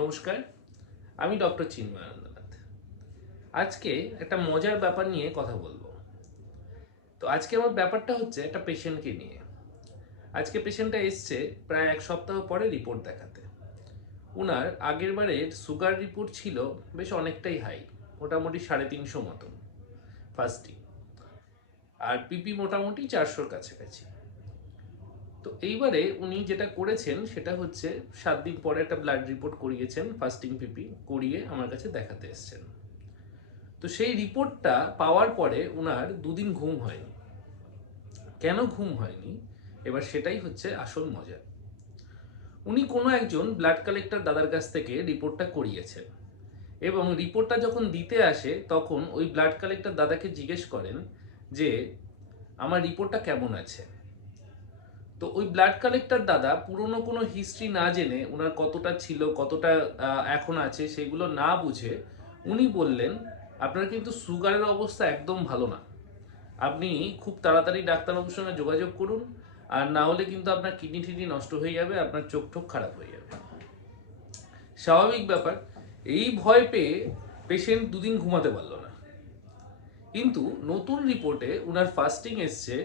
নমস্কার, আমি ডক্টর চিন্ময় আনন্দনাথ। আজকে একটা মজার ব্যাপার নিয়ে কথা বলব। তো আজকে আমার ব্যাপারটা হচ্ছে একটা পেশেন্টকে নিয়ে। আজকে পেশেন্টটা এসছে প্রায় এক সপ্তাহ পরে রিপোর্ট দেখাতে। ওনার আগের বারের সুগার রিপোর্ট ছিল বেশ অনেকটাই হাই, মোটামুটি সাড়ে তিনশো মতন ফার্স্টই আর পিপি মোটামুটি চারশোর কাছাকাছি। তো এইবারে উনি যেটা করেছেন সেটা হচ্ছে সাত দিন পরে একটা ব্লাড রিপোর্ট করিয়েছেন ফাস্টিং পিপি করিয়ে আমার কাছে দেখাতে এসছেন। তো সেই রিপোর্টটা পাওয়ার পরে উনার দুদিন ঘুম হয়নি। কেন ঘুম হয়নি? এবার সেটাই হচ্ছে আসল মজা। উনি কোনো একজন ব্লাড কালেক্টর দাদার কাছ থেকে রিপোর্টটা করিয়েছেন এবং রিপোর্টটা যখন দিতে আসে, তখন ওই ব্লাড কালেক্টর দাদাকে জিজ্ঞেস করেন যে, আমার রিপোর্টটা কেমন আছে? তো ওই ব্লাড কালেক্টর দাদা পুরনো কোনো হিস্ট্রি না জেনে ওনার কতটা ছিল, কতটা এখন আছে সেগুলো না বুঝে উনি বললেন, আপনার কিন্তু সুগারের অবস্থা একদম ভালো না। আপনি খুব তাড়াতাড়ি ডাক্তারবাবুর সঙ্গে যোগাযোগ করুন আর না হলে কিন্তু আপনার কিডনি টিডনি নষ্ট হয়ে যাবে, আপনার চোখ টোক খারাপ হয়ে যাবে। স্বাভাবিক ব্যাপার, এই ভয় পেয়ে পেশেন্ট দুদিন ঘুমাতে পারল না। কিন্তু নতুন রিপোর্টে ওনার ফাস্টিং এসছে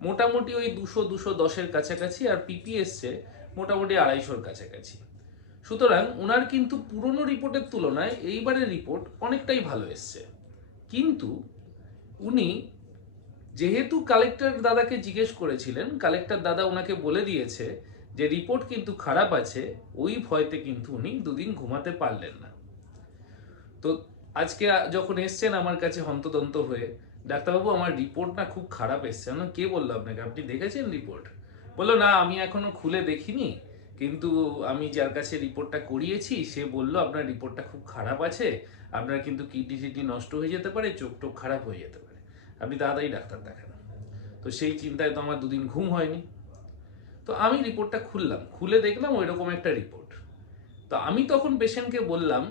মোটামুটি ওই দুশো দুশো দশের কাছাকাছি আর পিপি এসছে মোটামুটি আড়াইশোর কাছাকাছি। সুতরাং ওনার কিন্তু পুরনো রিপোর্টের তুলনায় এইবারের রিপোর্ট অনেকটাই ভালো এসছে। কিন্তু উনি যেহেতু কালেক্টর দাদাকে জিজ্ঞেস করেছিলেন, কালেক্টর দাদা ওনাকে বলে দিয়েছে যে রিপোর্ট কিন্তু খারাপ আছে, ওই ভয়তে কিন্তু উনি দুদিন ঘুমাতে পারলেন না। তো আজকে যখন এসছেন আমার কাছে হন্তদন্ত হয়ে ডাক্তারবাবু, আমার রিপোর্ট না খুব খারাপ এসছে। না কে বলল আপনাকে? আপনি দেখেছেন রিপোর্ট? বলল, না, আমি এখনও খুলে দেখিনি, কিন্তু আমি যার কাছে রিপোর্টটা করিয়েছি, সে বলল, আপনার রিপোর্টটা খুব খারাপ আছে, আপনার কিন্তু কিডনি টিডনি নষ্ট হয়ে যেতে পারে, চোখ টোক খারাপ হয়ে যেতে পারে। আপনি তাড়াতাড়ি ডাক্তার দেখান। তো সেই চিন্তায় তো আমার দুদিন ঘুম হয়নি। তো আমি রিপোর্টটা খুললাম। খুলে দেখলাম ওই রকম একটা রিপোর্ট। তো আমি তখন পেশেন্টকে বললাম,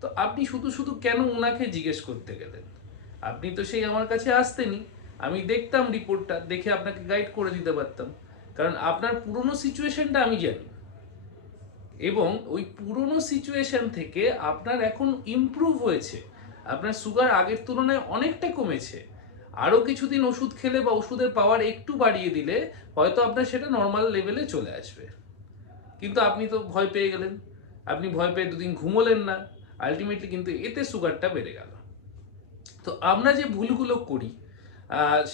তো আপনি শুধু শুধু কেন ওনাকে জিজ্ঞেস করতে গেলেন? আপনি তো সেই আমার কাছে আসতেনই আমি দেখতাম রিপোর্টটা দেখে আপনাকে গাইড করে দিতে পারতাম। কারণ আপনার পুরনো সিচুয়েশনটা আমি জানি। এবং ওই পুরনো সিচুয়েশন থেকে আপনার এখন ইমপ্রুভ হয়েছে। আপনার সুগার আগের তুলনায় অনেকটা কমেছে। আরও কিছুদিন ওষুধ খেলে বা ওষুধের পাওয়ার একটু বাড়িয়ে দিলে হয়তো আপনার সেটা নর্মাল লেভেলে চলে আসবে। কিন্তু আপনি তো ভয় পেয়ে গেলেন। আপনি ভয় পেয়ে দুদিন ঘুমোলেন না। আলটিমেটলি কিন্তু এতে সুগারটা বেড়ে গেল। তো আমরা যে ভুলগুলো করি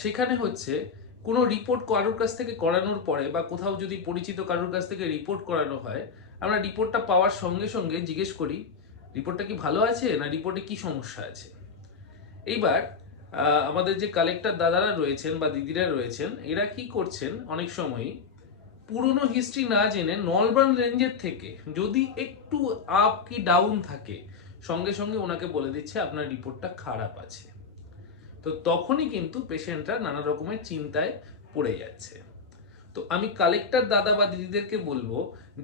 সেখানে হচ্ছে কোনো রিপোর্ট কারোর কাছ থেকে করানোর পরে বা কোথাও যদি পরিচিত কারোর কাছ থেকে রিপোর্ট করানো হয়, আমরা রিপোর্টটা পাওয়ার সঙ্গে সঙ্গে জিজ্ঞেস করি রিপোর্টটা কি ভালো আছে না রিপোর্টে কি সমস্যা আছে? এইবার আমাদের যে কালেক্টর দাদারা রয়েছেন বা দিদিরা রয়েছেন, এরা কি করছেন অনেক সময়ই, পুরনো হিস্ট্রি না জেনে নর্মাল রেঞ্জের থেকে যদি একটু আপ কি ডাউন থাকে সঙ্গে সঙ্গে ওনাকে বলে দিচ্ছে, আপনার রিপোর্টটা খারাপ আছে। তো তখনই কিন্তু পেশেন্টরা নানা রকমের চিন্তায় পড়ে যাচ্ছে। তো আমি কালেক্টর দাদা বা দিদিদেরকে বলব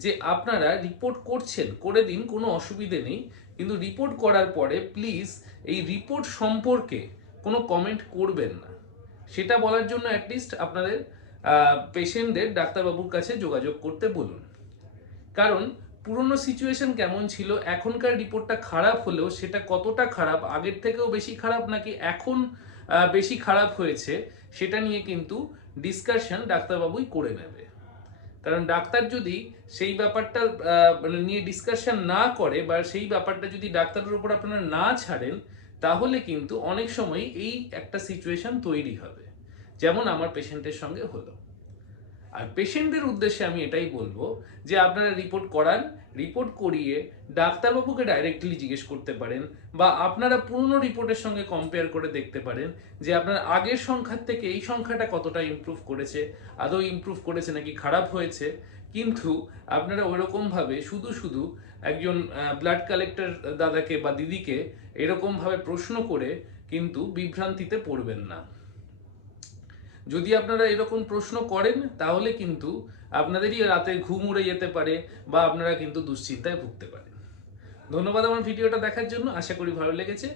যে, আপনারা রিপোর্ট করছেন, করে দিন, কোনো অসুবিধে নেই। কিন্তু রিপোর্ট করার পরে প্লিজ এই রিপোর্ট সম্পর্কে কোনো কমেন্ট করবেন না। সেটা বলার জন্য অ্যাটলিস্ট আপনাদের পেশেন্টদের ডাক্তারবাবুর কাছে যোগাযোগ করতে বলুন। কারণ পুরনো সিচুয়েশন কেমন ছিল? এখনকার রিপোর্টটা খারাপ হলেও সেটা কতটা খারাপ? আগের থেকেও বেশি খারাপ নাকি এখন বেশি খারাপ হয়েছে? সেটা নিয়ে কিন্তু ডিসকাশন ডাক্তারবাবুই করে নেবে। কারণ ডাক্তার যদি সেই ব্যাপারটা মানে নিয়ে ডিসকাশন না করে বা সেই ব্যাপারটা যদি ডাক্তারের উপর আপনারা না ছাড়েন, তাহলে কিন্তু অনেক সময় এই একটা সিচুয়েশন তৈরি হবে। যেমন আমার পেশেন্টের সঙ্গে হলো। আর পেশেন্টদের উদ্দেশ্যে আমি এটাই বলব যে আপনারা রিপোর্ট করান রিপোর্ট করিয়ে ডাক্তারবাবুকে ডাইরেক্টলি জিজ্ঞেস করতে পারেন বা আপনারা পুরনো রিপোর্টের সঙ্গে কম্পেয়ার করে দেখতে পারেন যে আপনার আগের সংখ্যার থেকে এই সংখ্যাটা কতটা ইমপ্রুভ করেছে, আদৌ ইমপ্রুভ করেছে নাকি খারাপ হয়েছে। কিন্তু আপনারা ওইরকমভাবে শুধু শুধু একজন ব্লাড কালেক্টর দাদাকে বা দিদিকে এরকমভাবে প্রশ্ন করে কিন্তু বিভ্রান্তিতে পড়বেন না। যদি আপনারা এরকম প্রশ্ন করেন, তাহলে কিন্তু আপনাদেরই রাতে ঘুম উড়ে যেতে পারে বা আপনারা কিন্তু দুশ্চিন্তায় ভুগতে পারেন। ধন্যবাদ আমার ভিডিওটা দেখার জন্য। আশা করি ভালো লেগেছে।